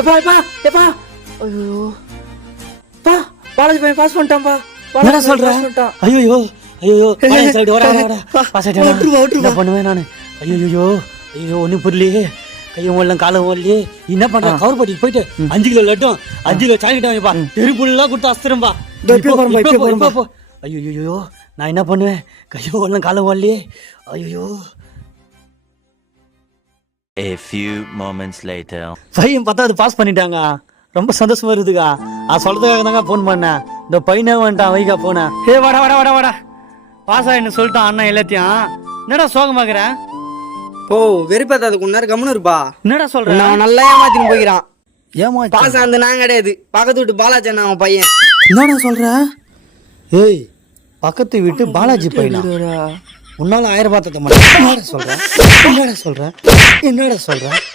எப்பா எப்பா எப்பா ஐயோ பா பாலாஜி பையன் பாஸ் பண்ணிட்டான்பா. என்ன சொல்ற? ஐயோ ஐயோ சைடு வர பாஸ் ஆயிட்டேன். என்ன பண்ணுவேன் நான்? ஐயோ ஐயோ ஒன்றும் புரியலையே. கையும் ஓடலாம் காலம் ஓடலையே. என்ன பண்றேன்? கவர் பட்டிக்கு போயிட்டு 5 கிலோ லட்டும் 5 கிலோ சாக்லேட் வாங்கிப்பா. தெருப்புலாம் கொடுத்து அஸ்திரம்பா. ஐயோ நான் என்ன பண்ணுவேன்? கையும் ஓடலாம் காலம் ஓடலையே. ஐயோ. A few moments later. பையன் பார்த்தா அது பாஸ் பண்ணிட்டாங்க. ரொம்ப சந்தோஷமா இருக்குதுக்கா. சொல்றதுக்காக தாங்க ஃபோன் பண்ணேன். இந்த பையனே வந்துட்டான். வைக்கா போனேன். வாடா பாஸ் ஆயின்னு சொல்லிட்டான் அண்ணா எல்லாத்தையும். என்னடா சோகமாக்குற? ஓ வெறுப்பாத்த அதுக்கு முன்னாடி கம்முன்னு இருப்பா. என்னடா சொல்ற? நான் நல்லா ஏமாத்தின்னு போய்க்கிறான். ஏமாத்தி பாஸ் ஆனது நான் கிடையாது, பக்கத்து வீட்டு பாலாஜி அண்ணா அவன் பையன். என்னடா சொல்ற? ஏய் பக்கத்து வீட்டு பாலாஜி பையனா? உன்னால 1000 ரூபாய் தட்ட மாட்டேன். என்னடா சொல்ற?